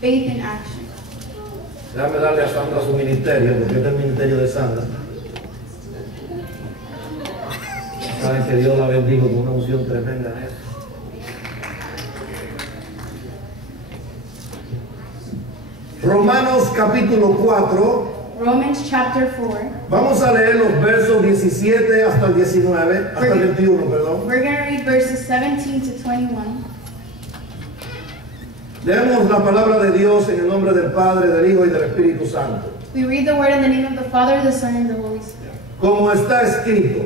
faith in action. Déjame darle a Sandra su ministerio, porque este es el ministerio de Sandra. Saben que Dios la bendijo con una unción tremenda en eso. Romanos capítulo 4. Romans chapter 4. Vamos a leer los versos 17 hasta el 19, hasta el 21, perdón. We're going to read verses 17 to 21. Leemos la palabra de Dios en el nombre del Padre, del Hijo y del Espíritu Santo. We read the word in the name of the Father, the Son, and the Holy Spirit. Como está escrito,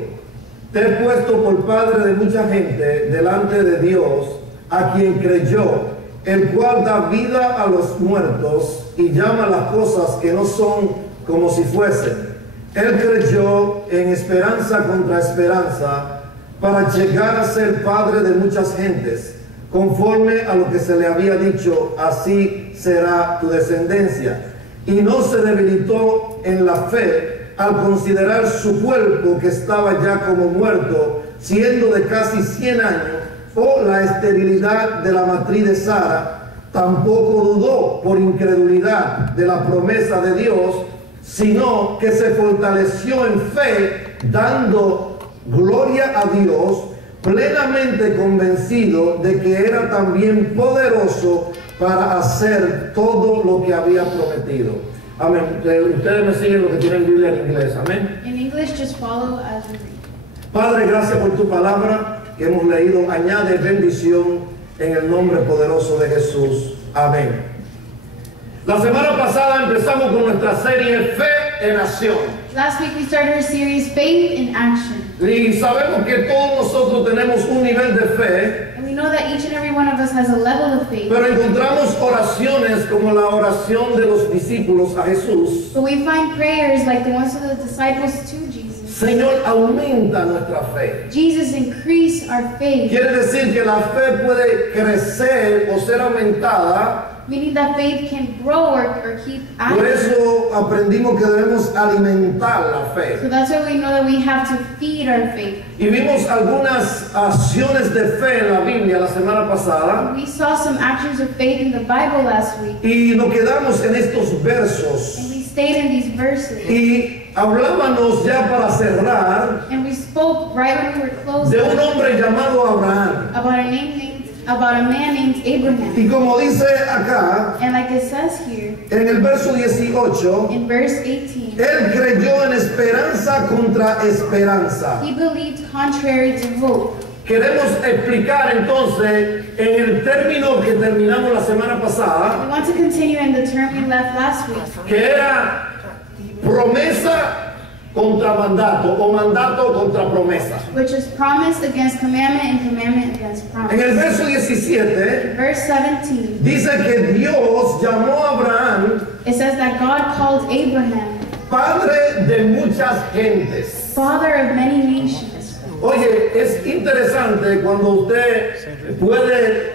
te he puesto por padre de mucha gente delante de Dios, a quien creyó, el cual da vida a los muertos y llama las cosas que no son como si fuesen. Él creyó en esperanza contra esperanza, para llegar a ser padre de muchas gentes, conforme a lo que se le había dicho, así será tu descendencia. Y no se debilitó en la fe al considerar su cuerpo, que estaba ya como muerto, siendo de casi 100 años, o la esterilidad de la matriz de Sara. Tampoco dudó por incredulidad de la promesa de Dios, sino que se fortaleció en fe, dando gloria a Dios, plenamente convencido de que era también poderoso para hacer todo lo que había prometido. Amén. Ustedes me siguen los que tienen Biblia en inglés. Amén. In English, just follow as we read. Padre, gracias por tu palabra que hemos leído. Añade bendición en el nombre poderoso de Jesús. Amén. La semana pasada empezamos con nuestra serie Fe en Acción. Last week we started our series Faith in Action. Y sabemos que todos nosotros tenemos un nivel de fe, And we know that each and every one of us has a level of faith. pero encontramos oraciones como la oración de los discípulos a Jesús. But we find prayers like the ones of the disciples to Jesus. Señor, aumenta nuestra fe. Jesus, increase our faith. Quiere decir que la fe puede crecer o ser aumentada. Meaning that faith can grow or keep Por active. eso aprendimos que debemos alimentar la fe. So that's why we know that we have to feed our faith. Y vimos algunas acciones de fe en la Biblia la semana pasada. We saw some actions of faith in the Bible last week. Y nos quedamos en estos versos. And we stayed in these verses. Y hablábamos ya para cerrar And we spoke right when we were closing de un hombre llamado Abraham. about a man named Abraham. Y como dice acá, And like it says here, en el verso 18, in verse 18, él creyó en esperanza contra esperanza. he believed contrary to hope. Queremos explicar entonces en el término que terminamos la semana We pasada, want to continue in the term we left last week, que era promesa contra mandato o mandato contra promesa. which is promise against commandment and commandment against En promise. el verso 17 Verse 17, dice que Dios llamó a Abraham it says that God called Abraham padre de muchas gentes. father of many nations. Oye, es interesante cuando usted puede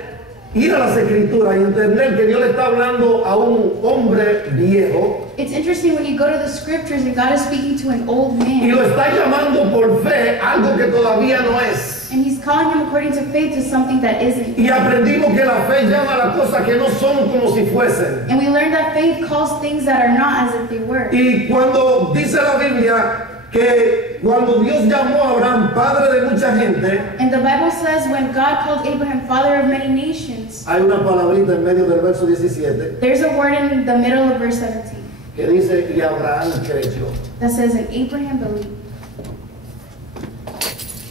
ir a las escrituras y entender que Dios le está hablando a un hombre viejo It's interesting when you go to the scriptures and God is speaking to an old y man. lo está llamando por fe algo que todavía no es. And he's calling him according to faith to something that isn't. Y aprendimos que la fe llama a las cosas que no son como si fuesen. And we learned that faith calls things that are not as if they were. Y cuando dice la Biblia que cuando Dios llamó a Abraham padre de mucha gente, And the Bible says when God called Abraham father of many nations, hay una palabrita en medio del verso 17 there's a word in the middle of verse 17 que dice, y Abraham creyó. that says, and Abraham believed.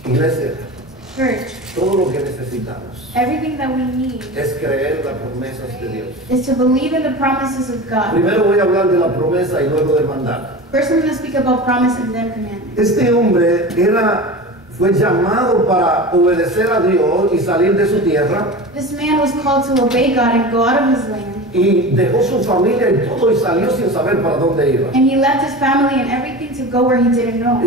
Iglesia, Church, todo lo que necesitamos everything that we need es creer las promesas de Dios. is to believe in the promises of God. Primero voy a hablar de la promesa y luego del mandato. First, I'm going to speak about promise and then commandment. Este hombre fue llamado para obedecer a Dios y salir de su tierra, This man was called to obey God and go out of his land. y dejó su familia y todo y salió sin saber para dónde iba. And he left his family and everything to go where he didn't know.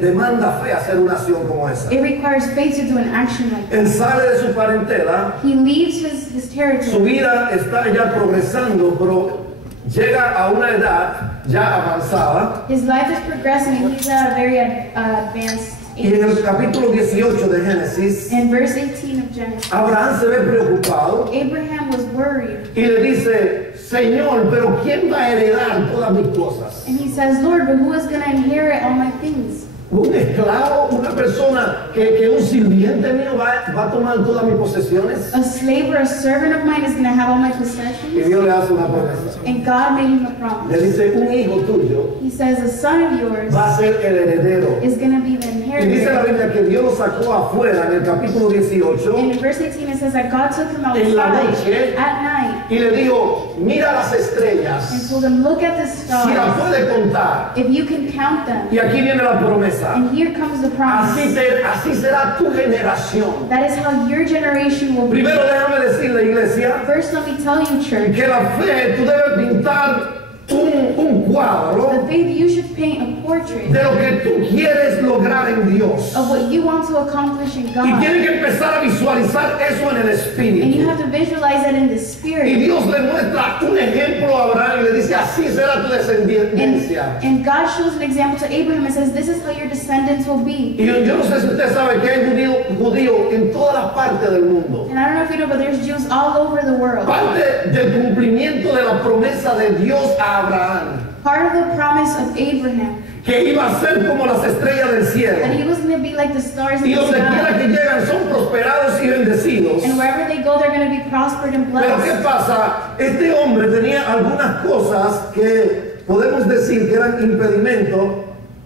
Demanda fe hacer una acción como esa. It requires faith to do an action like that. Él sale de su parentela, He leaves his su territory. vida está ya progresando, pero llega a una edad ya avanzada, His life is progressing and he's at a very advanced Y en el capítulo 18 de Génesis, In verse 18 of Genesis, Abraham se ve preocupado Abraham was worried. y le dice, Señor, pero ¿quién va a heredar todas mis cosas? And he says, Lord, but who is going to inherit all my things? Un esclavo, una persona que un sirviente mío va a tomar todas mis posesiones. A slave or a servant of mine is going to have all my Y possessions? Dios le hace una promesa. And God made him a Le promise. dice, un hijo tuyo He says, a son of yours va a ser el heredero. is going to be the Y dice la inheritor. Biblia que Dios lo sacó afuera en el capítulo 18 And in verse 18 it says that God took him En la outside noche. at night y le dijo, mira las and estrellas, told him, look at the si las stars. puede contar. If you can count them. Y aquí viene la promesa. And here comes the promise. Así será tu generación. That is how your generation will be. Primero déjame decirle, iglesia, First, let me tell you, church, que la fe tú debes pintar un the cuadro faith you should paint a portrait de lo que tú quieres lograr en Dios. of what you want to accomplish in Y God. tienes que empezar a visualizar eso en el And you espíritu. have to visualize it in the Y spirit. Dios le muestra un ejemplo a Abraham y le dice, así será tu descendencia. And God shows an example to Abraham and says, this is how your descendants will be. Y yo no sé si usted sabe que hay judíos en todas las partes del mundo. And I don't know if you know, but there's Jews all over the world. Parte del cumplimiento de la promesa de Dios a Abraham, Part of the promise of Abraham, que iba a ser como las estrellas del that cielo. he was going to be like the stars in Y the donde quiera sky. que llegan son prosperados y bendecidos. And wherever they go, they're going to be prospered and Pero ¿qué blessed. pasa? Este hombre tenía algunas cosas que podemos decir que eran impedimentos.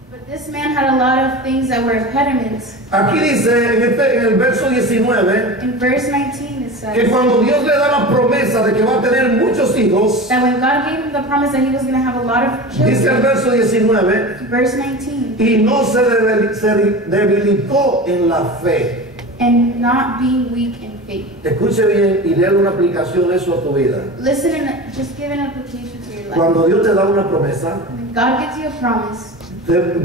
But this man had a lot of things that were impediments. Aquí dice en el verso 19 In verse 19 it que says cuando Dios le da la promesa de que va a tener muchos hijos, that when God gave him the promise that he was going to have a lot of dice el children, verso 19, verse 19, y no se debilitó en la fe. and not being weak in faith. Escuche bien y déle una aplicación eso a tu vida. Listen and just give an application to your life. Cuando Dios te da una promesa, When God gives you a promise,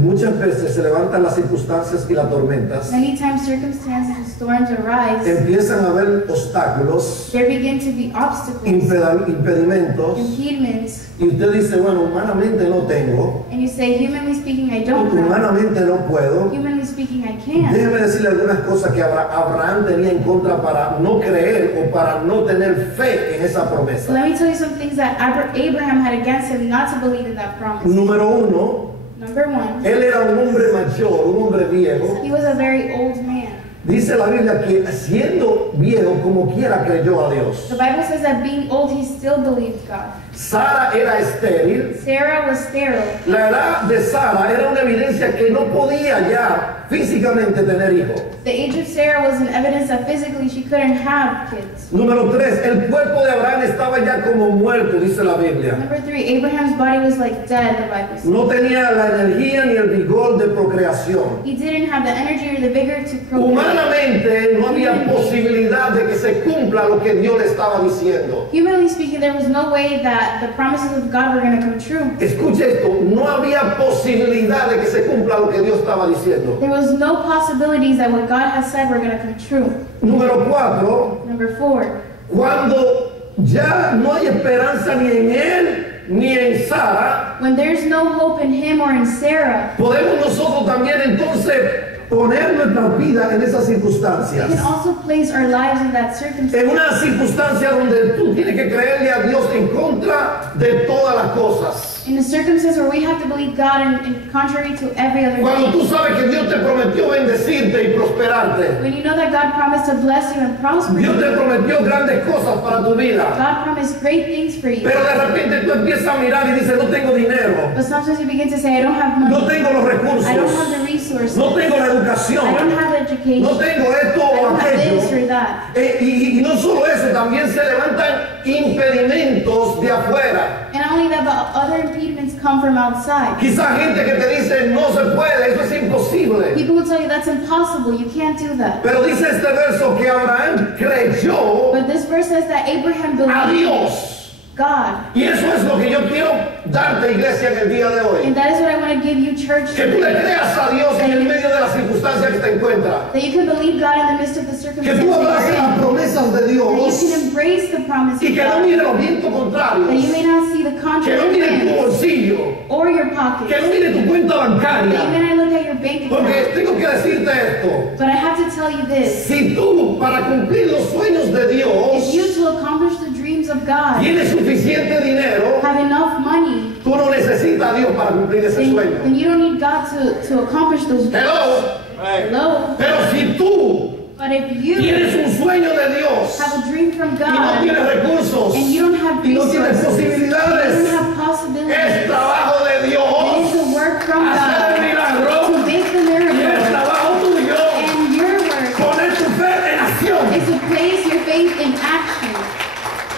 muchas veces se levantan las circunstancias y las tormentas, many times circumstances and storms arise. empiezan a haber obstáculos, There begin to be obstacles, impedimentos, impediments, y usted dice, bueno, humanamente no tengo, and you say, humanly speaking, I don't have. humanamente no puedo. Humanly speaking, I can't. Déjeme decirle algunas cosas que Abraham tenía en contra para no creer o para no tener fe en esa So promesa. let me tell you some things that Abraham had against him not to believe in that promise. Número uno, Number one, él era un hombre mayor, un hombre viejo. he was a very old man. Dice la Biblia que siendo viejo como quiera creyó a Dios. The Bible says that being old, he still believed God. Sara era estéril. Sarah was sterile. La edad de Sara era una evidencia que no podía ya físicamente tener hijos. The age of Sarah was an evidence that physically she couldn't have kids. Número 3, el cuerpo de Abraham estaba ya como muerto, dice la Biblia. Number 3, Abraham's body was like dead, the Bible says. No tenía la energía ni el vigor de procreación. He didn't have the energy or the vigor to procreate. Humanamente no había posibilidad de que se cumpla lo que Dios le estaba diciendo. Humanly speaking, there was no way that the promises of God were going to come true. Escuche esto, no había posibilidad de que se cumpla lo que Dios estaba diciendo. There was no possibilities that what God has said were going to come true. Número 4, Number 4, cuando ya no hay esperanza ni en él ni en Sara, when there's no hope in him or in Sarah, podemos nosotros también entonces poner nuestra vida en esas we circunstancias. can also place our lives in that circumstance. En una circunstancia donde tú tienes que creerle a Dios en contra de todas las cosas. In a circumstance where we have to believe God in contrary to every other Cuando tú thing. sabes que Dios te prometió bendecirte y prosperarte. When you know that God promised to bless you and prosper Dios you. te prometió grandes cosas para tu vida. God promised great things for you. Pero de repente tú empiezas a mirar y dices, no tengo dinero. But sometimes you begin to say, I don't have No money. tengo los I don't have recursos. the resources. No tengo la I don't educación. have the education. No tengo esto I o don't have this aquello. or that. Y no solo eso, también se levantan impedimentos de afuera. And not only that, but other impediments come from outside. Quizá gente que te dice, no se puede, eso es imposible. People will tell you that's impossible. You can't do that. Pero dice este verso que Abraham creyó But this verse says that Abraham a believed Dios. God. Y eso es lo que yo quiero darte, iglesia, en el día de hoy. And that is what I want to give you, church, Que tú le today. creas a Dios en el medio de las circunstancias que te encuentras. That you can believe God in the midst of the Que circumstances tú that abraces you're las in. promesas de That you Dios can embrace the promise y of que no God. mire los vientos contrarios. That you may not see the Que no contrary mire tu winds bolsillo. or your pockets. Que no mire tu cuenta That you bancaria. may not look at your bank Porque account. tengo que decirte esto. But I have to tell you this. Si tú, para cumplir los sueños de If Dios, you to accomplish the dreams of God tienes suficiente dinero, have enough money, tú no necesitas a Dios para cumplir ese then sueño. you don't need God to accomplish those dreams. Hello. Hello? Pero si tú But if you tienes un sueño de Dios have a dream from y no God tienes recursos and you don't have y no tienes resources, you don't posibilidades, have es possibilities, trabajo de it is Dios the work from hacer el God milagro to make the y es miracle. trabajo tuyo And your work poner tu fe en acción. is to place your faith in action.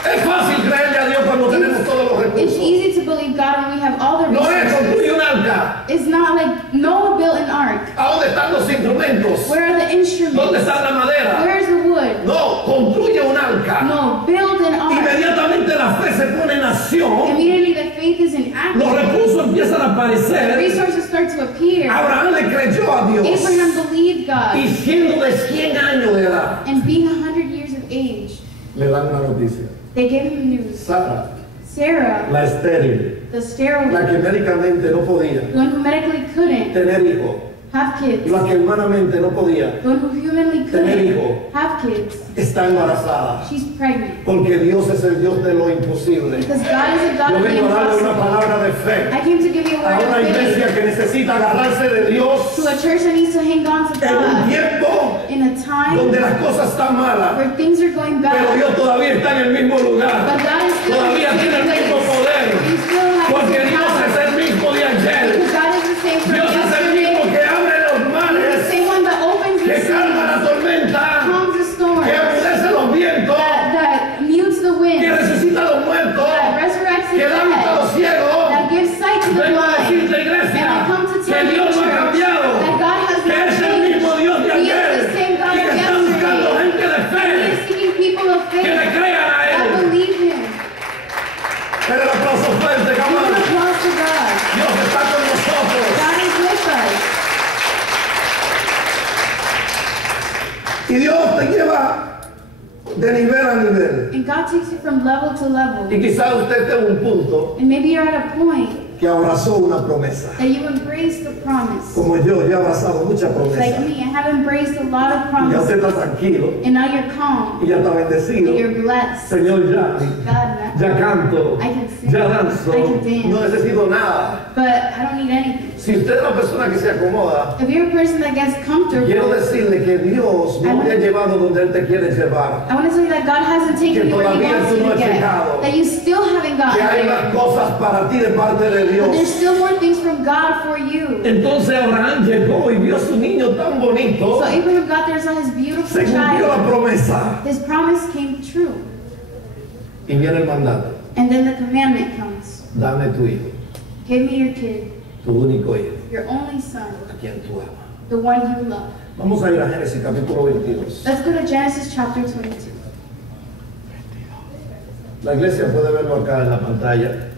Es fácil creerle a Dios cuando tenemos todos los It's recursos. easy to believe God when we have all the Noé resources. construyó un arca. It's not like Noah built an ark. ¿A dónde están los instrumentos? Where are the ¿Dónde instruments? está la madera? Where's the wood? No, construye un arca. No, build an ark. Inmediatamente la fe se pone en acción. Immediately the faith is in Los action. recursos empiezan a The aparecer. resources start to appear. Abraham le creyó a Dios. Abraham believed Y God. siendo de 100 años de edad, And being 100 years of age, le dan una noticia. they gave him the news. Sara, Sarah, la estéril, the sterile la one, que médicamente no podía the one who medically couldn't tener hijo, have kids, la que humanamente no podía the one who humanly tener couldn't hijo, have kids, está embarazada. she's pregnant. Porque Dios es el Dios de lo imposible. Because God is a God Yo of the vengo a darle una impossible. palabra de fe I came to give you a a word una of faith iglesia que necesita agarrarse de Dios to a church that needs to hang on to en un God tiempo in a time donde las cosas están malas, where things are going pero bad. Dios todavía está en el mismo lugar. But God is still in Todavía the tiene el same mismo place. poder. You still have the Porque same Dios power. es el mismo de ayer. Because God is the same from Dios es el mismo yesterday. que abre los He's the mares, same one that opens the que calma la sea, tormenta, calms the storm, que obedece los vientos, that mutes the que wind, resucita a los muertos, that resurrects the que da vista a los dead, ciegos. that gives sight to the Vengo a blind. decirte, iglesia, And I come to que tell you, Dios no ha church, cambiado, that God has que not es el changed. mismo Dios de He is ayer the same God y que of está buscando yesterday. gente de He fe is seeking people of que le faith crean a that Él. believe Him. Pero el aplauso fuerte, Give an cabrón. applause to God. Dios está con nosotros. God is with us. Y Dios te lleva de nivel a nivel. And God takes you from level to level. Y quizás usted esté en un punto And maybe you're at a point que abrazó una promesa. that you embrace the promise. Como yo he abrazado muchas Like promesas. me, I have embraced a lot of Y ya usted promises. está tranquilo. And now you're calm. Y ya está And bendecido. you're blessed. Señor, ya. God, Ya canto. I can sing. Ya danzo. I can dance. No necesito nada. But I don't need anything. Si usted es una persona que se acomoda, If you're a person that gets quiero comfortable, decirle que Dios no te ha llevado donde Él te quiere llevar. I want to tell you that God hasn't taken Que you where He todavía wants tú you no to has get. llegado. That you still haven't Que gotten hay there. más cosas para ti de parte de But there's Dios. still more things from God for you. Entonces Abraham llegó y vio a su niño tan bonito. So Abraham got there and saw his beautiful Se cumplió la child. promesa. His promise came true. Y viene el mandato. And then the commandment comes. Dame tu hijo, Give me your kid, tu único hijo, your only son, a quien tú amas. the one you love. Vamos a ir a Génesis capítulo 22. Let's go to Genesis chapter 22. La iglesia puede verlo acá en la pantalla.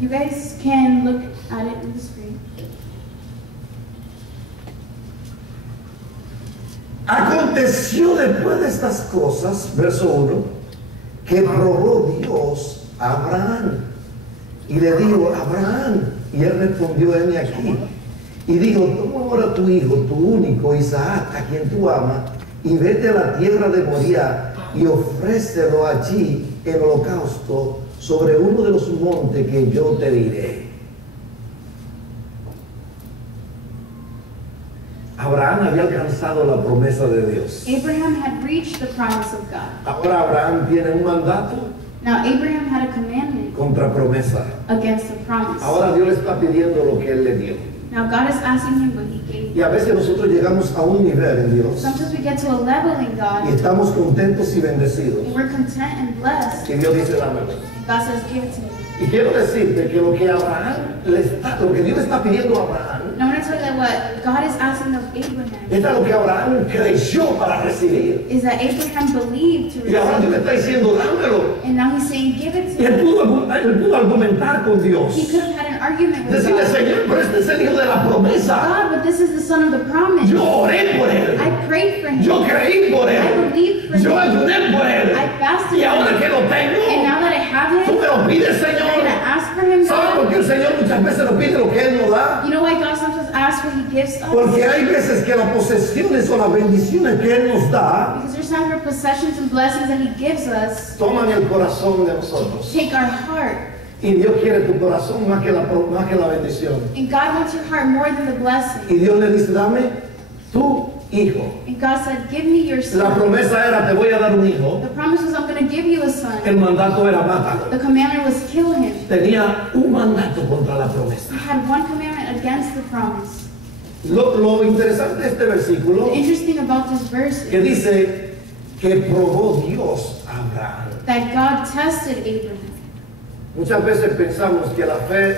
You guys can look at it on the screen. Aconteció después de estas cosas, verso 1, que probó Dios a Abraham y le dijo, Abraham, y él respondió, heme aquí. Y dijo, toma ahora tu hijo, tu único Isaac, a quien tú amas, y vete a la tierra de Moriah y ofrécelo allí en holocausto sobre uno de los montes que yo te diré. Abraham había alcanzado la promesa de Dios. Abraham had reached the promise of God. Ahora Abraham tiene un mandato Now Abraham had a commandment contra promesa. against the promise. Ahora Dios le está pidiendo lo que Él le dio. Now God is asking him what he gave. Y a veces nosotros llegamos a un nivel en Dios Sometimes we get to a level in y God estamos contentos y bendecidos. and we're content and blessed. Y Dios dice, dámelo. God says, give it to me. Y quiero decirte que lo que lo que Dios está pidiendo a Abraham, And I want to tell you that what God is asking of Abraham es lo que Abraham creyó para recibir. is that Abraham believed to Y ahora Dios le receive. está diciendo, dámelo. And now he's saying, give it Y to él him. pudo argumentar con Dios. He could have had an argument with Decirle, God. Señor, pero este es el hijo de la promesa. God, but this is the son of the promise. Yo oré por él. I prayed for him. Yo creí por I él. believed for Yo him. ayuné por él. I fasted Y for ahora him. que lo And tengo, now that I have tú him, me lo pides, I'm Señor. going to ask for him, ¿Sabes por God. qué el Señor muchas veces nos pide lo que Él nos da? You know why God sometimes asks what he gives us? Porque hay veces que las posesiones o las bendiciones que Él nos da Because there's times where possessions and blessings that he gives us toman el corazón de nosotros. take our heart. Y Dios quiere tu corazón más que la bendición. And God wants your heart more than the blessing. Y Dios le dice, dame tu hijo. And God said, give me your La son. promesa era, te voy a dar un hijo. The promise was, I'm going to give you a son. El mandato era, mátalo. The commandment was, kill him. Tenía un mandato contra la promesa. He had one commandment against the promise. Lo interesante de este versículo The interesting about this verse que is dice que probó Dios a Abraham. that God tested Abraham. Muchas veces pensamos que la fe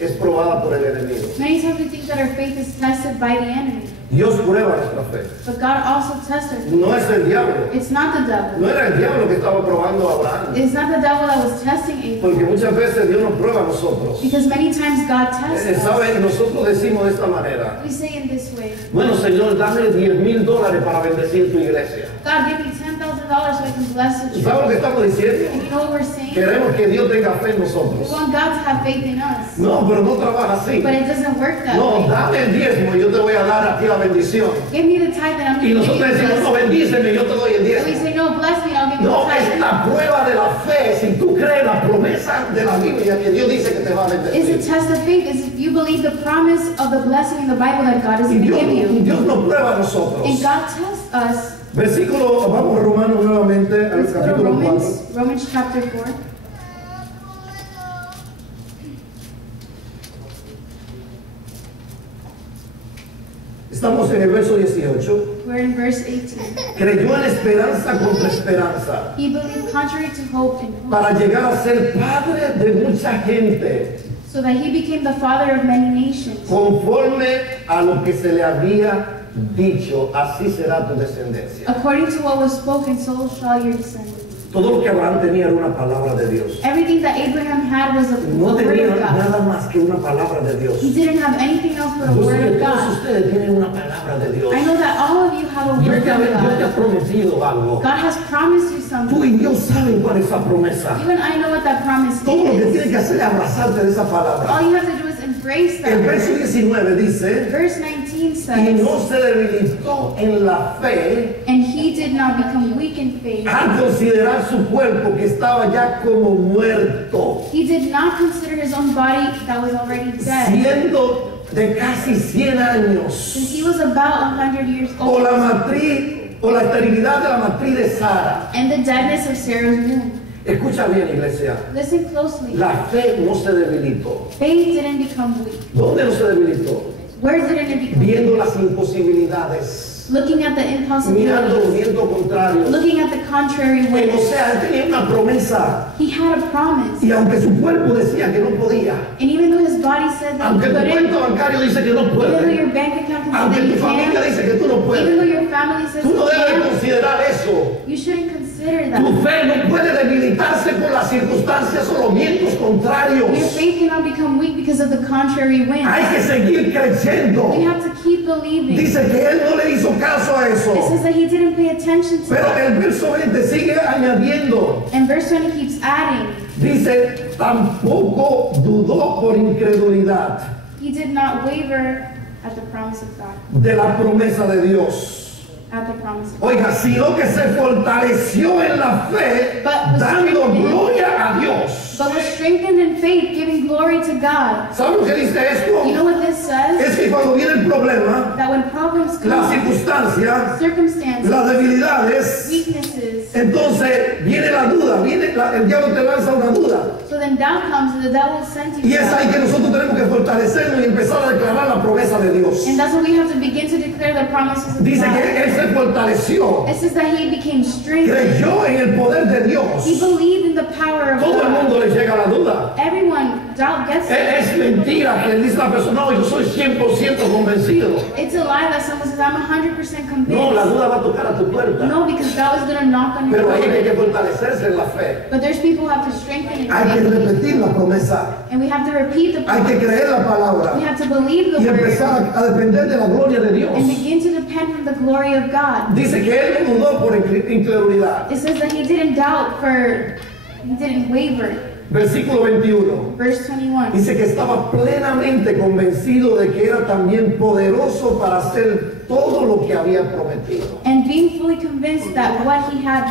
es probada por el enemigo. Many times we think that our faith is tested by the enemy. Dios prueba nuestra fe. But God also tests our faith. No es el diablo. It's not the devil. No era el diablo que estaba probando a Abraham. It's not the devil that was testing Porque Abraham. muchas veces Dios nos prueba a nosotros. Because many times God tests us. ¿Sabe? Nosotros decimos de esta manera. We say in this way, Bueno, Señor, dame $10,000 para bendecir tu iglesia. God, give me $10,000 so I can bless the ¿Sabes lo que church. estamos diciendo? And you know what we're saying? Queremos que Dios tenga fe en We nosotros. want God to have faith in us. No, pero no trabaja así. But it doesn't work that No, way. dame el diezmo y yo te voy a dar a ti la bendición. Give me the tithe and I'm Y going to give you nosotros the decimos, no, blessing. bendíceme, yo te doy el And we diezmo. say, no, bless me and I'll give you No, the es tithe. la prueba de la fe. Si tú crees la promesa de la Biblia que Dios dice que te va a It's a bendecir. test of faith. Is if you believe the promise of the blessing in the Bible that God is Y going to give you. Dios nos prueba a nosotros. And God tests us. Versículo, vamos a Romanos nuevamente al Let's go to capítulo 4. Romans chapter 4. Estamos en el verso 18. We're in verse 18. Creyó en esperanza contra esperanza He believed contrary to hope and hope, para llegar a ser padre de mucha gente, so that he became the father of many nations. conforme a lo que se le había dicho, así será tu descendencia. According to what was spoken, so shall your descendants. Todo lo que Abraham tenía era una palabra de Dios. Everything that Abraham had was a No word tenía of God. nada más que una palabra de Dios. He didn't have anything else but a Yo sé word que of todos God. ustedes tienen una palabra de Dios. I know that all of you have a Dios word te ha from God. prometido algo. God has promised you Tú something. y Dios saben cuál es esa promesa. You and I know what that promise Todo lo que is. tienes que hacer es abrazarte de esa palabra. All you have to do is embrace that El verso word. 19 dice, Verse 19 y says, no se debilitó en la fe and he did not become weak in faith. al considerar su cuerpo que estaba ya como muerto, He did not consider his own body that was already dead. siendo de casi 100 años, Since he was about 100 years o old, la matriz, o la esterilidad de la matriz de Sara. and the deadness of Sarah's womb. Escucha bien, iglesia, Listen closely. la fe no se debilitó. Faith didn't become weak. ¿Dónde no se debilitó? Where didn't it become weak? Viendo las imposibilidades, Looking at the mirando el impossibilities. viento contrario. Looking at the contrary O winds. sea, él tenía una promesa. He had a promise. Y aunque su cuerpo decía que no podía, And even though his body said that he aunque tu couldn't, cuenta bancario dice que no even though puede, your bank account can aunque say that tu you familia can't, dice que tú no even though puedes, your family says tú no you debes can't, considerar eso. you shouldn't consider Tu that. fe no puede debilitarse por las circunstancias o los vientos contrarios. Your faith cannot become weak because of the contrary wind. Hay que seguir creyendo. You have to keep believing. Dice que él no le hizo caso a It eso. says that he didn't pay attention to Pero that. el verso 20 sigue añadiendo. And verse 20 keeps adding, Dice, tampoco dudó por incredulidad he did not waver at the promise of God. de la promesa de Dios. At the promise of God. Oiga, sino que se fortaleció en la fe, dando gloria a Dios. But was strengthened in faith, giving glory to God. ¿Sabe lo que dice esto? You know what this says? Es que cuando viene el problema, That when problems la come, circunstancia, circumstances, las debilidades, weaknesses, entonces viene la duda, el diablo te lanza una duda. so then doubt comes and the devil sends Y you es ahí doubt. que nosotros tenemos que fortalecernos y empezar a declarar la promesa de Dios. And that's when we have to begin to declare the promises of Dice que God. él se fortaleció, It says that he became strengthened. creyó en el poder de Dios. He believed in the power of Todo el God. mundo le llega la duda. Everyone doubt gets Es mentira que dice la persona, no, yo soy 100% convencido. It's a lie that someone says, I'm 100% No, la convinced. duda va a tocar a tu puerta. No, because God is going to knock on your Pero ahí hay door. que fortalecerse en la fe. But there's people who have to strengthen in Hay que faith. repetir la promesa. And we have to repeat the Hay que promise. creer la palabra. We have to believe the Y word. empezar a depender de la gloria de Dios. And begin to depend on the glory of God. Dice que él no dudó por incredulidad. It says that he didn't doubt he didn't waver. Versículo 21. Verse 21. Dice que estaba plenamente convencido de que era también poderoso para hacer todo lo que había prometido. And being fully convinced that what he had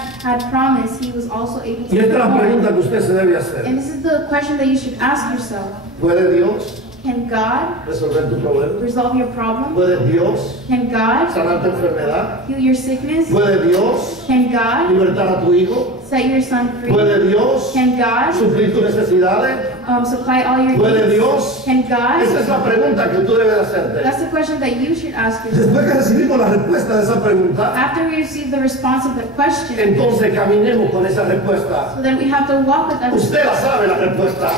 promised, he was also able Y to esta es la perform. pregunta que usted se debe hacer. And this is the question that you should ask yourself. ¿Puede Dios Can God resolver tu problema? resolve your problem? ¿Puede Dios Can God sanar tu enfermedad? heal your sickness? ¿Puede Dios Can God libertar a tu hijo? set your son free? ¿Puede Dios Can God suplir tus necesidades? supply all your ¿Puede needs? Dios? Can God? Esa es la pregunta que tú debes hacerte. That's the question that you should ask yourself. Después que recibimos la respuesta de esa pregunta, After we receive the response of the question, entonces caminemos con esa respuesta. so then we have to walk with that. Usted la sabe la respuesta.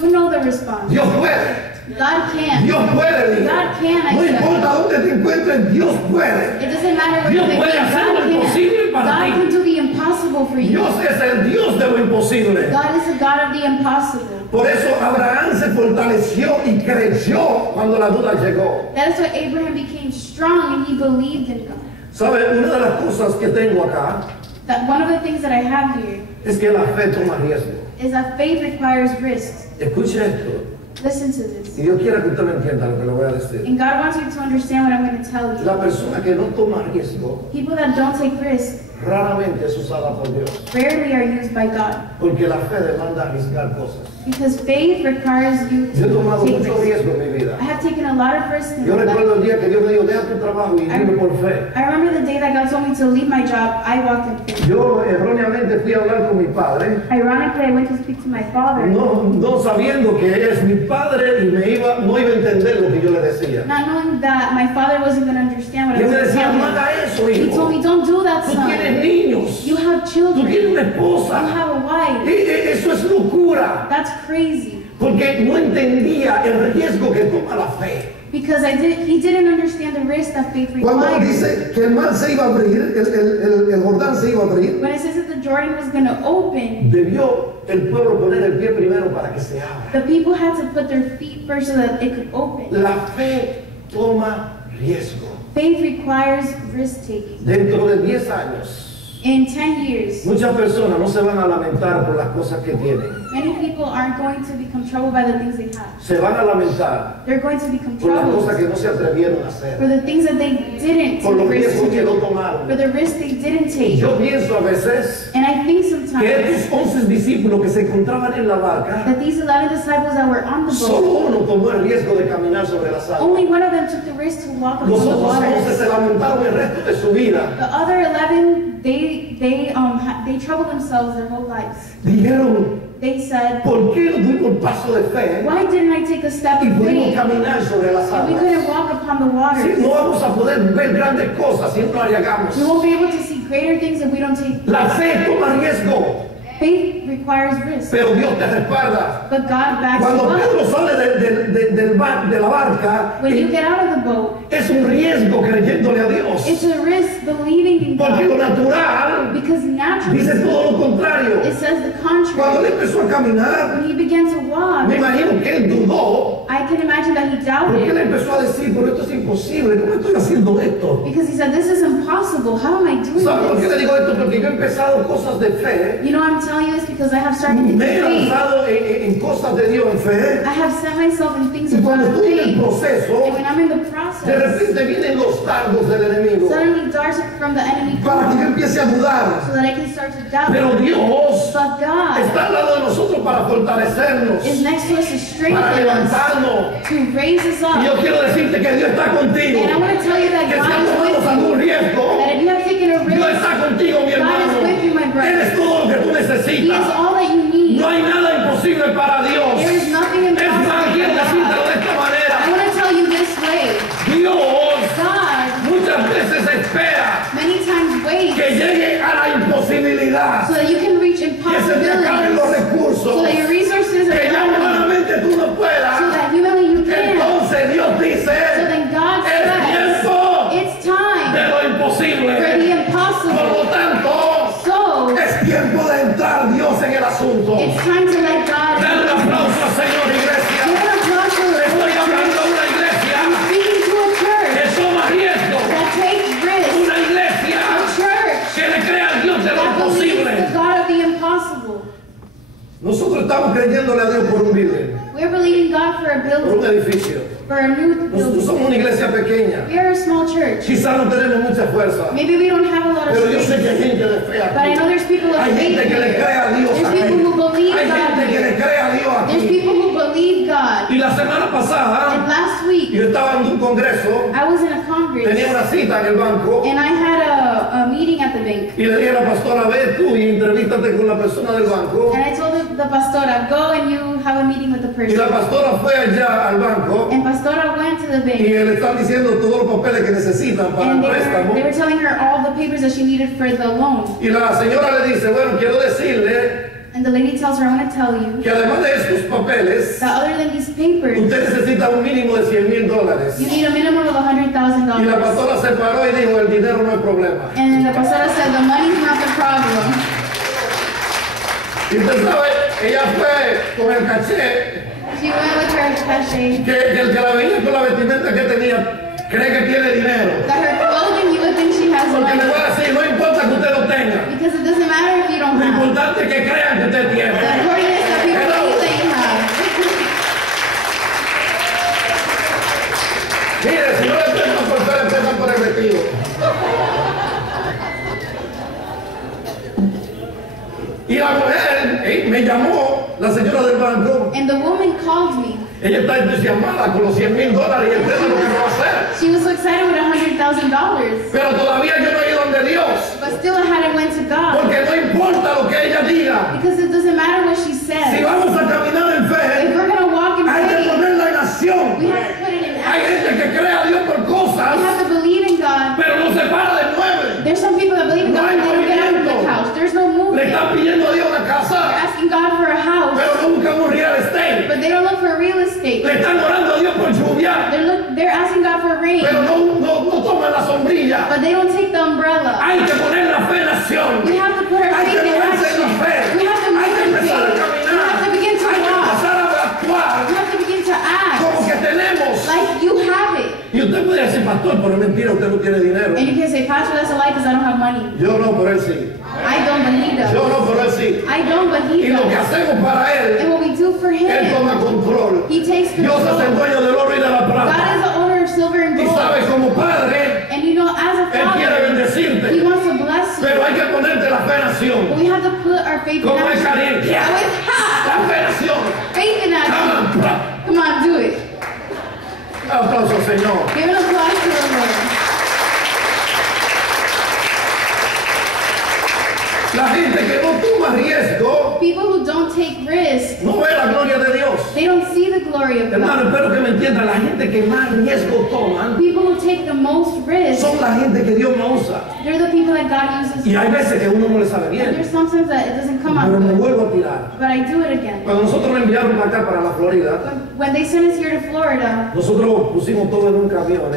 You know the response. Dios puede. God can. Dios puede, dije. God can, I No said. importa dónde te encuentres, Dios puede. It doesn't matter what Dios you think. puede hacer lo God imposible can. para God ti. can do the impossible for you. Dios es el Dios de lo imposible. God is the God of the impossible. Por eso Abraham se fortaleció y creyó cuando la duda llegó. That is why Abraham became strong and he believed in God. ¿Sabe? Una de las cosas que tengo acá That one of the things that I have here es que la fe toma riesgo. is that faith requires risks. Escuche esto. Listen to this. Y Dios quiere que usted me entienda lo que le voy a decir. And God wants you to understand what I'm going to tell you. La persona que no toma riesgo People that don't take risks raramente es usada por Dios. rarely are used by God. Porque la fe demanda arriesgar cosas. Because faith requires you Yo he tomado to take mucho risks. riesgo en mi vida. I have taken a lot of risks in Yo my recuerdo life. el día que Dios me dijo, deja tu trabajo y vive por fe. I remember the day that God told me to leave my job, I walked in faith. Yo erróneamente fui a hablar con mi padre, Ironically, I went to speak to my father, no sabiendo que es mi padre y no iba a entender lo que yo le decía. not knowing that my father wasn't going to understand what Y I él me was decía, no telling him. haga eso, He told hijo. me, don't do that, Tú son. tienes niños, You have tú children. tienes una You esposa. have a wife. Eso es locura. That's crazy. Porque no entendía el riesgo que toma la fe. Because he didn't understand the risk that faith Cuando requires. dice que el mar se iba a abrir, el Jordán se iba a abrir, When it says that the Jordan was going to open, debió el pueblo poner el pie primero para que se abra. the people had to put their feet first so that it could open. La fe toma riesgo. Faith requires risk taking. Dentro de 10 años, In 10 years, muchas personas no se van a lamentar por las cosas que tienen. many people aren't going to become troubled by the things they have. Se van a lamentar They're going to become por las cosas que troubled no se atrevieron a for hacer, the things that they didn't por los take risks riesgos to que no do, tomaron. for the risks they didn't take. Yo pienso a veces And I think que sometimes estos 11 discípulos que se encontraban en la barca, that these 11 disciples that were on the boat, solo uno tomó el riesgo de caminar sobre las aguas. only one of them took the risk to walk Los upon the otros 11 waters. se lamentaron el resto de su vida. The other 11, they troubled themselves their whole lives. Dijeron, They said, ¿por qué no dimos el paso de fe why didn't I take a step y of pudimos faith caminar sobre las if we couldn't aguas? walk upon the Si waters? no vamos a poder ver grandes cosas si no lo arriesgamos. We won't be able to see greater things if we don't take La fe toma riesgo, faith requires risk. pero Dios te respalda. But God backs you Cuando up. Pedro sale de la barca, When you get out of the boat, es un riesgo creyéndole a Dios. it's a risk believing in Porque lo God. natural Because naturally, dice todo lo contrario. it says the Cuando contrary. él empezó a caminar, When he began to walk, me imagino que él dudó, I can imagine that he porque él doubted. empezó a decir, pero esto es imposible, ¿cómo estoy haciendo esto? Because he said, this is impossible. How am I doing ¿Sabe por qué le this? digo esto? Porque yo he empezado cosas de fe, You know, I'm telling you this because I have started in me he faith. lanzado en cosas de Dios en fe, I have set myself in things y of cuando God's estoy en el faith. proceso, And when I'm in the de process, repente vienen los dardos del enemigo suddenly darts from the enemy para que yo come empiece a dudar. so that I can start to doubt. Pero Dios But God está al lado de nosotros para fortalecernos, is next to us to para strengthen us, levantarnos. to raise us Y yo up. quiero decirte que Dios está contigo. And I want to tell you that Que si God has is tomado with algún you. riesgo, That if you have taken a Dios risk, está contigo, mi God hermano. is with you, my brother. Eres todo lo que tú He is necesitas. all that you need. No hay nada imposible para Dios. There is nothing Es más, impossible quiero for decírtelo God. de esta I manera. want to tell you this way. Dios God muchas veces espera many times waits que llegue a la imposibilidad, so that you can reach que se te acaben los impossibilities, recursos, so that your resources que are ya done, humanamente tú no estamos creyéndole a Dios por un building, We're believing God for a por un building, edificio. for a new Nosotros building. somos una iglesia pequeña. We are a small church. Quizás no tenemos mucha fuerza, Maybe we don't have a lot of pero yo sé strength, que hay gente de fe but I know aquí. there's people of Hay faith gente que le here. cree a Dios There's aquí. people who believe Hay God gente que le here. cree a Dios There's aquí. people who believe God. Y la semana And pasada, last week, yo estaba en un congreso, I was in a tenía congress, una cita en el banco, and I had a meeting at the bank. y le dije a la pastora, ve tú y entrevístate con la persona del banco. And I told the pastora, go and you have a meeting with the Y la person. pastora fue allá al banco And pastora went to the y bank, le están diciendo todos los papeles que necesitan para el and préstamo. they were telling her all the papers that she needed for the loan. Y la señora le dice, bueno, quiero decirle And the lady tells her, I want to tell you que además de estos papeles, that other than these papers, usted necesita un mínimo de $100,000. you need a minimum of Y la $100,000. pastora se paró y dijo, el dinero no es problema. And the pastora said, the money's not the problem. Y usted sabe, ella fue con el caché, She went with her cachet. que el que la veía con la vestimenta que tenía, cree que tiene dinero. That her clothing, you would think she has Porque le money. voy a decir, no importa que usted lo tenga, Because it doesn't matter if you don't lo have. importante es que crean que usted The tiene. important is that people Hello. believe that you have. Mire, si no le prestan por fe, le prestan por el vestido. Y la mujer me llamó, la señora del banco, And the woman called me. ella está entusiasmada con los $100,000 y entiende lo que va a hacer. She was so excited with $100,000. Pero todavía yo no he ido donde Dios, But still I hadn't went to God. porque no importa lo que ella diga. Because it doesn't matter what she Si says. vamos a caminar en If fe, we're going to walk in hay que faith, ponerla en acción. we have to put it in Hay action. gente que cree a Dios por We cosas, have to believe in God. pero no se para de mueve. There's some people that believe in No God hay and they don't get out of the movimiento. couch. There's no Le movement. están pidiendo a Dios una They're casa, asking God for a house, pero no buscan un real estate. but they don't look for real estate. Le están orando a Dios por lluvia, They're asking God for rain, pero no toman la sombrilla. but they don't take the umbrella. Hay que poner la fe en acción. We have to put our Hay faith que in moverse en la action. fe. We have to Hay move que in empezar a faith. We caminar. have to begin to Hay que walk. empezar a actuar We have to begin to como act que tenemos. like you have it. Y usted puede decir, pastor, pero es mentira, usted no tiene dinero. And you can say, Pastor, that's a lie because I don't have money. Yo no, pero él sí. I don't, but he does. Yo no, pero él sí. I don't, but Y he lo que does. hacemos para And él, what we do for él him, toma control. he takes Dios es el control. dueño del oro y de la God plata. is the owner of silver and Y gold. sabe, como padre, And you know, as a él quiere father, he bendecirte. wants to bless you. Pero hay que ponerte la fe en But acción. we have to put our faith in Como es action. caliente. With La fe en acción. faith in action. Come on. Come on, do it. Aplauso, Señor. Give an applause to the Lord. La gente que no toma riesgo People who don't take risks, no ve la gloria de Dios. they don't see the glory of God. Hermano, espero que me entiendan. La gente que más riesgo toman People who take the most risks, son la gente que Dios no usa. they're the people that God uses. Y hay veces que uno no le sale And bien. there's sometimes that it doesn't come out Pero me good, vuelvo a tirar. but I do it again. Cuando nosotros nos enviaron para acá, para la Florida, When they sent us here to Florida, nosotros pusimos todo en un camión,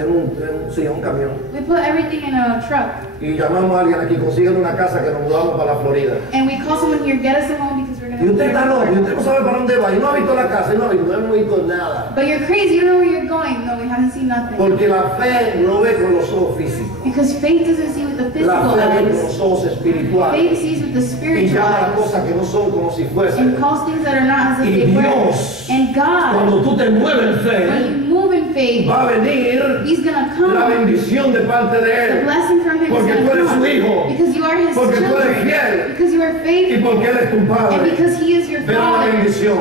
sí, en un camión. we put everything in a truck. Y llamamos a alguien aquí, consiguen una casa que nos mudamos para la Florida. And we call someone here, get us a home because we're going Y to usted está loco, y Florida. usted no sabe para dónde va, y no ha visto la casa, y no hemos visto nada. But you're crazy, you don't know where you're going. No, we haven't seen nothing. Porque la fe no ve con los ojos físicos. Because faith doesn't see with the La physical fe ve con eyes. los ojos espirituales. Faith sees with the Y spiritual llama las eyes. cosas que no son como si And fuesen. calls things that are not as if Y they were. Dios, And God, cuando tú te mueves en when fe, you move in faith, va a venir He's going to la come. bendición de parte de The Él. blessing from Him is Porque going tú to eres su come. hijo. Because you are His Porque tú eres children. fiel. Because you are Y faithful. porque Él es tu And Padre. because He is your Verá la Father, bendición.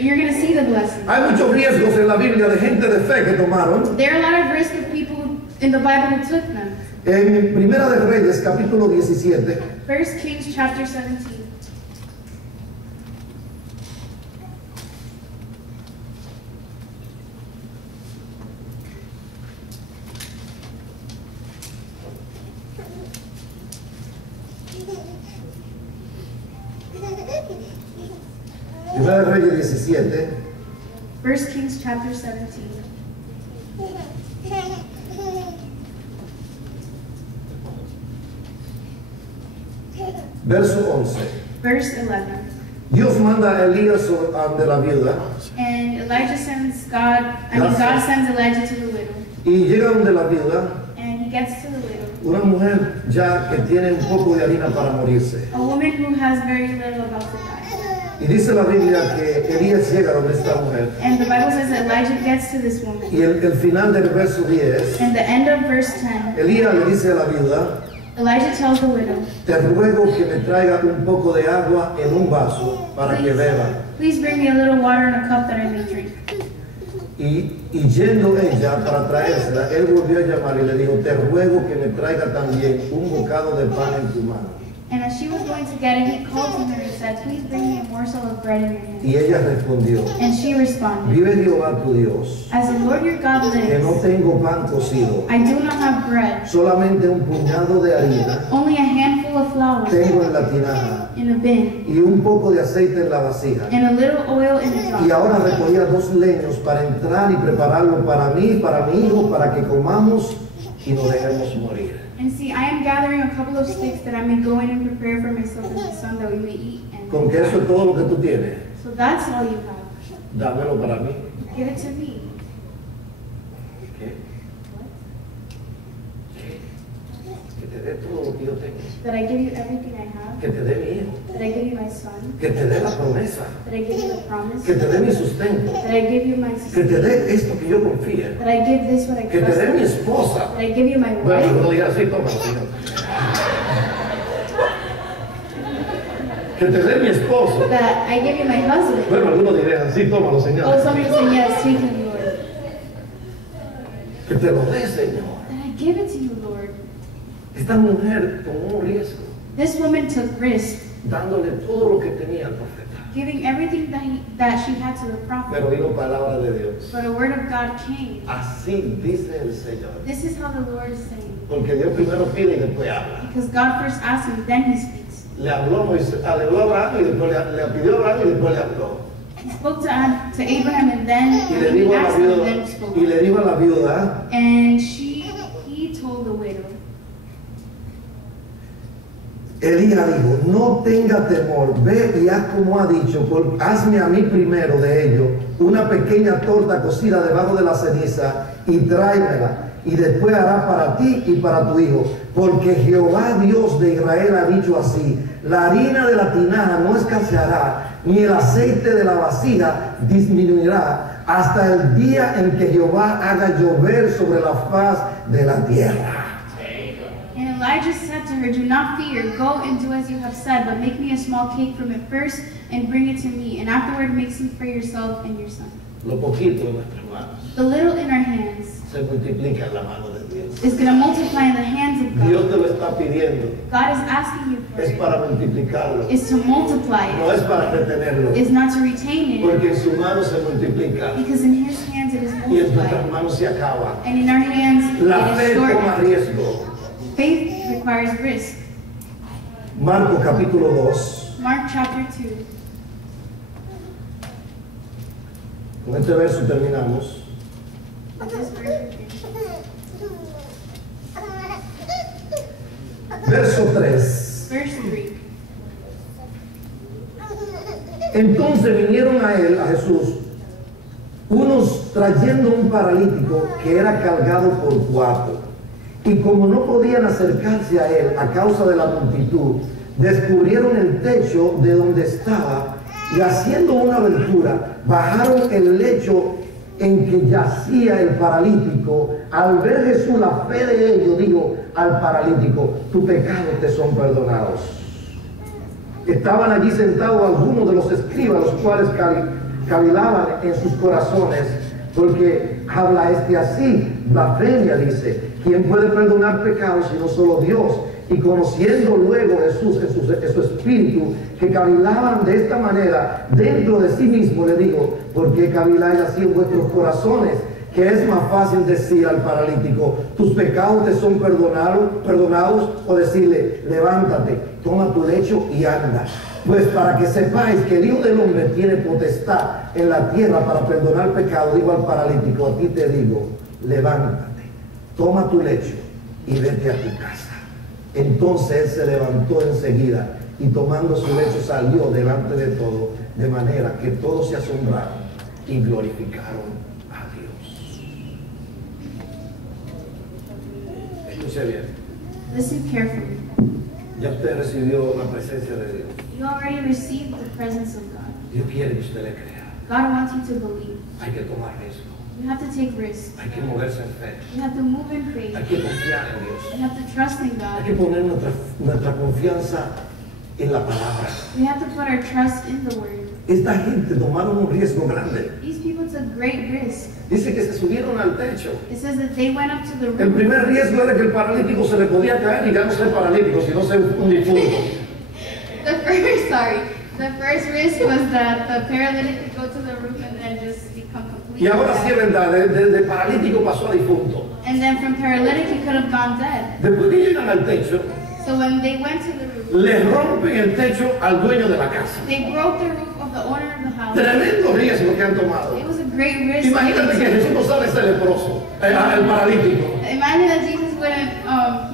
you're going to see the blessing. Hay muchos riesgos en la Biblia de gente de fe que tomaron. There are a lot of risks of people in the Bible who took them. En Primera de Reyes, capítulo 17, 1 Kings chapter 17. Primera de Reyes 17, 1 Kings chapter 17. verso 11. Verse 11. Dios manda a Elías ante la viuda And Elijah sends God sends Elijah to the widow. y llega donde la viuda, And he gets to the widow. una mujer ya que tiene un poco de harina para morirse. A woman who has very little about to die. Y dice la Biblia que Elías llega donde esta mujer. And the Bible says that Elijah gets to this woman. Y el final del verso 10, And the end of verse 10, Elías le dice a la viuda, Elijah tells the widow, te ruego que me traiga un poco de agua en un vaso para que beba. please bring me a little water in a cup that I may drink. Y yendo ella para traérsela, él volvió a llamar y le dijo, te ruego que me traiga también un bocado de pan en tu mano. And as she was going to get it, he called to her and said, please bring me a morsel of bread in your hand. Y ella respondió, And she responded, vive Jehová tu Dios, as the Lord your God que no lives, tengo pan cocido, I do not have bread, solamente un puñado de harina only a handful of flour tengo en la tinaja in a bin, y un poco de aceite en la vasija. and a little oil in a Y jar. ahora recogía 2 leños para entrar y prepararlo para mí y para mi hijo, para que comamos y nos dejemos morir. And see, I am gathering a couple of sticks that I may go in and prepare for myself and my son that we may eat. Con que eso es todo lo que tú tienes, So that's all you have. dámelo para mí. Give it to me. ¿Qué? Que te dé todo lo que yo tengo. That I give you everything I have. Que te dé mi hijo. That I give you my son. Que te dé la promesa. That I give you the promise. Que te dé mi sustento. That I give you my Que te sister. dé esto que yo confíe. That I give this what I Que te dé mi trust. esposa. That I give you my Bueno, wife. no digas así, toma, Señor. Que te dé mi esposo. That I give you my husband. Bueno, algunos dirán así, tómalo, Oh, Señor. somebody say yes, take him, Lord. Que te lo dé, Señor. That I give it to you, Lord. Esta mujer tomó un riesgo, This woman took risk, dándole todo lo que tenía al profeta. giving everything that she had to the prophet. Pero vino palabra de Dios. But a word of God came. Así dice el Señor. This is how the Lord is saying. Porque Dios primero pide y después habla. Because God first asks him, then he speaks. Le habló Moisés, le habló a Abraham y después le pidió a Abraham y después le habló. He spoke to Abraham and then Y le he dijo a la asked him and viuda, then spoke. y le dijo a la viuda, And he told the widow, Elías dijo, no tenga temor, ve y haz como ha dicho, hazme a mí primero de ello una pequeña torta cocida debajo de la ceniza y tráemela, y después hará para ti y para tu hijo, porque Jehová Dios de Israel ha dicho así, la harina de la tinaja no escaseará, ni el aceite de la vasija disminuirá, hasta el día en que Jehová haga llover sobre la faz de la tierra. and Elijah said to her, do not fear, go and do as you have said, but make me a small cake from it first and bring it to me, and afterward make some for yourself and your son. Lo poquito en nuestras manos The little in our hands se multiplica en la mano de Dios. is going to multiply in the hands of Dios God. te lo está pidiendo, God is asking you for es it, para multiplicarlo, is to multiply no it, es para retenerlo, is not to retain it, porque en su mano se multiplica because in his hands it is y en nuestras multiplied, manos se acaba. and in our hands La it fe is toma short. riesgo. Faith requires risk. Marcos capítulo 2, Mark chapter 2. con este verso terminamos. With this verse, we finish. Verso 3. Verse 3. Entonces vinieron a él, a Jesús, unos trayendo un paralítico que era cargado por 4. Y como no podían acercarse a él a causa de la multitud, descubrieron el techo de donde estaba y haciendo una abertura, bajaron el lecho en que yacía el paralítico. Al ver Jesús la fe de ellos, dijo al paralítico, tus pecados te son perdonados. Estaban allí sentados algunos de los escribas, los cuales cavilaban en sus corazones, porque habla así, blasfemia, dice, ¿quién puede perdonar pecados sino solo Dios? Y conociendo luego Jesús en su espíritu, que cavilaban de esta manera dentro de sí mismo, le dijo, ¿por qué caviláis así en vuestros corazones? Que es más fácil decir al paralítico, tus pecados te son perdonados, o decirle, levántate, toma tu lecho y anda. Pues para que sepáis que el Hijo del Hombre tiene potestad en la tierra para perdonar pecado, digo al paralítico, a ti te digo, levántate, toma tu lecho y vete a tu casa. Entonces él se levantó enseguida y tomando su lecho salió delante de todo, de manera que todos se asombraron y glorificaron a Dios. Escuche bien, Listen carefully. ya usted recibió la presencia de Dios. You already received the presence of God. Dios quiere que usted le crea. God wants you to believe. Hay que tomar riesgo. You have to take risks. Hay que moverse en fe. You have to move in faith. Hay que confiar en Dios. You have to trust in Hay que God. poner nuestra confianza en la palabra. We have to put our trust in the Word. Esta gente tomaron un riesgo grande. These people took great risks. Dice que se subieron al techo. It says that they went up to the El roof. primer riesgo era que el paralítico se le podía caer y ya no ser paralítico, sino ser un difunto. The first risk was that the paralytic could go to the roof and then just become completely Y ahora sí es dead. verdad, de paralítico pasó a difunto. And then from paralytic he could have gone dead. Después que llegan al techo, So when they went to the roof, le rompen el techo al dueño de la casa. they broke the roof of the owner of the house. Tremendo riesgo que han tomado. It was a great risk. Imagínate que Jesús no sabe ser leproso, el paralítico. Imagine that Jesus wouldn't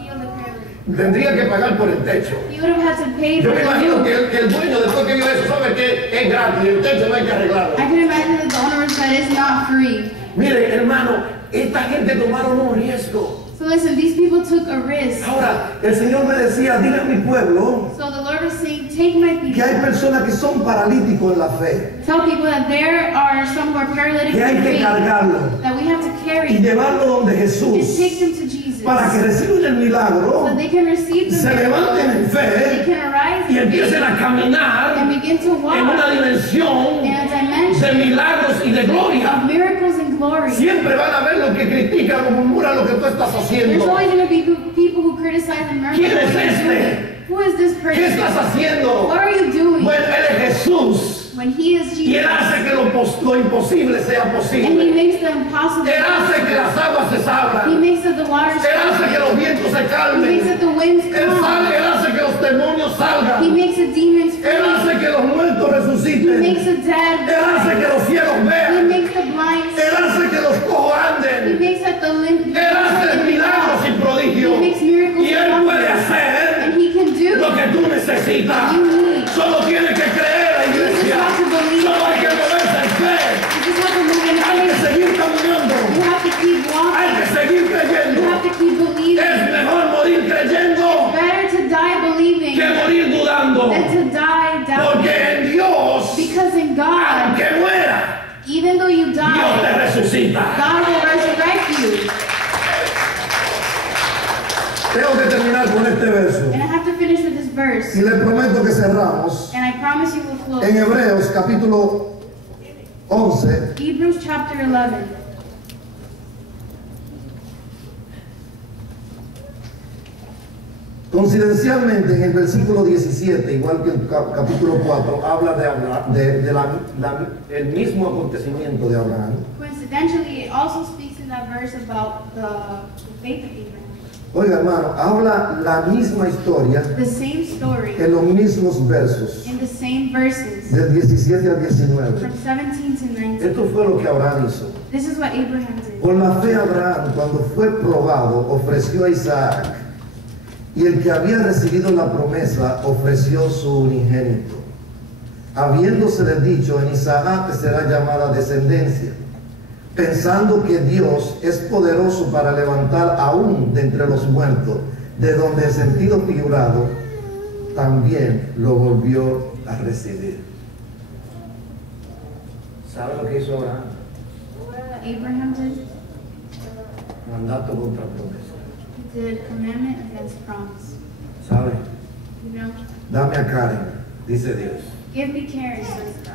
heal the paralytic. Tendría que pagar por el techo. He would have had to pay Yo for me the imagino roof. que el dueño, después que vio eso, sabe que es gratis, el techo no hay que arreglarlo. I can imagine that the owner said it's not free. Mire, hermano, esta gente tomaron un riesgo. So listen, these people took a risk. Ahora, el Señor me decía, dile a mi pueblo So the Lord was saying, take my que hay people. personas que son paralíticos en la fe, Tell people that there are some who are paralytic que hay in que faith, cargarlo that we have to y carry them llevarlo donde and Jesús take them to Jesus. para que reciban el So milagro, they can receive the se levanten en miracle, fe they can arise y in empiecen a faith caminar and begin to en una walk dimensión in a de dimension milagros y de of gloria. miracles and glory. Siempre van a ver lo que critican o murmuran lo que tú estás There's haciendo. always going to be people who criticize and murmur. ¿Quién es what you're este? doing. Who is this ¿Qué estás person? haciendo? What are you doing? Bueno, Él es Jesús When he is y Él Jesus, hace que lo imposible sea and he posible. makes the impossible Él hace que possible. las aguas se He abran. makes it the waters Él hace que flow. los vientos se He makes calmen. it the winds Él hace que los demonios He salgan. makes the demons Él free. hace que los muertos He resuciten. makes the dead Él hace que rise. los ciegos He vean. makes the blind Él hace que los cojos He anden. makes that the limp. Él hace milagros y prodigios. He makes miracles Y Él and puede wonders. hacer And he can do lo que tú necesitas. You need. Solo tienes que creer, la iglesia. You just have to believe. Solo hay que moverse en fe. You just have to move in Hay que faith. seguir caminando. You have to keep Hay que walking. seguir You creyendo. have to keep believing. Es mejor morir creyendo Better to die believing que morir dudando. than to die Porque doubting. en Dios, Because in God, aunque muera, even though you Dios te die, resucita. God will resurrect you. Tengo que terminar con este verso. And I have to finish with this verse. Y le prometo que cerramos And I promise you will close. en Hebreos capítulo 11. Hebrews chapter 11. Coincidencialmente en el versículo 17, igual que el capítulo 4, habla el mismo acontecimiento de Abraham. Coincidentally, it also speaks in that verse about the faith of Abraham. Oiga hermano, habla la misma historia The same story en los mismos versos, in the same verses del 17 al 19. from 17 to 19. Esto fue lo que Abraham hizo. This is what Abraham did. Por la fe Abraham, cuando fue probado, ofreció a Isaac, y el que había recibido la promesa ofreció su unigénito, habiéndosele dicho, en Isaac será llamada descendencia, pensando que Dios es poderoso para levantar aún de entre los muertos, de donde el sentido figurado también lo volvió a recibir. ¿Sabe lo que hizo Abraham? What Abraham did, Mandato contra promesa. he did commandment against promise. ¿Sabe? You know, Dame a Karen, dice Dios. give me Karen, says God.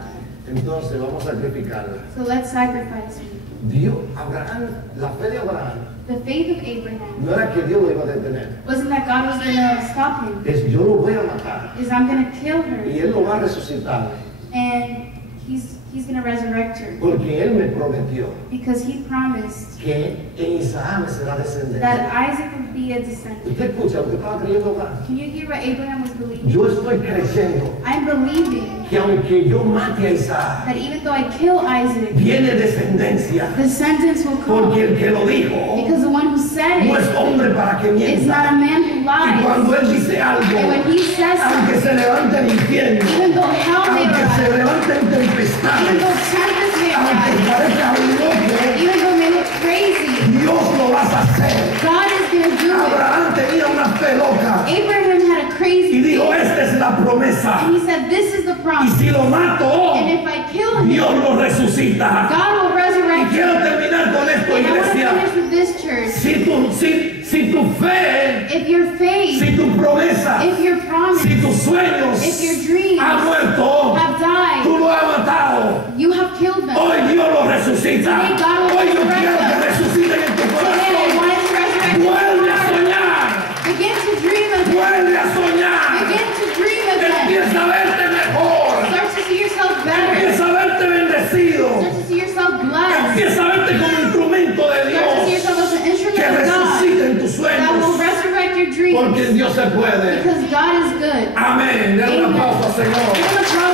Entonces vamos a sacrificarla. So let's sacrifice you. Dios, Abraham, la fe de Abraham The faith of Abraham no era que Dios lo iba a detener. wasn't that God was going to stop him. Es yo lo voy a matar Is I'm going to kill y her Él lo va a resucitar and he's going to resurrect her porque Él me prometió because he promised que en Isaac será descendencia. that Isaac would be a descendant. ¿Usted escucha lo que estaba creyendo Abraham? Can you hear what Abraham was believing? Yo estoy creyendo I'm believing que aunque yo mate a Isaac, that even though I kill Isaac, viene descendencia descendants will come porque el que lo dijo because the one who said no it es hombre para que is not a mienta. man who Y lies. cuando Él dice algo, And when he says aunque something, se levante el infierno, even though hell may aunque se rise, levanten even tempestades, though tempests may aunque rise, parezca un loco, even though it may look crazy, Dios lo vas a hacer. God is going to do it. Abraham tenía una fe loca Abraham had a y crazy dijo, faith, esta es la promesa. and he said, this is the Y promise. si lo mato, And if I kill him, Dios lo resucita. God will Y resurrect him. quiero terminar con esto, And I want to iglesia. finish with this, church. Si tu fe, If your faith, si tu promesa, if your promise, si tus sueños if your dreams han muerto, have died, tú lo has matado. you have killed them. Hoy Dios lo resucita. Today God will Hoy yo resurrect quiero que them. resuciten en tu Today I corazón. want to resurrect in your Vuelve a heart. soñar. Begin to dream again. Vuelve a soñar. Begin to dream again. Empieza a verte mejor. Start to see yourself better. Empieza a verte bendecido. Start to see yourself blessed. Empieza a verte como instrumento de Start to see Dios yourself as an que instrument of God resucite en tus that will sueños. resurrect your dreams. Porque en Dios se puede. Because God is good. Amén. Denle un Amen. aplauso al Señor. Give him a applause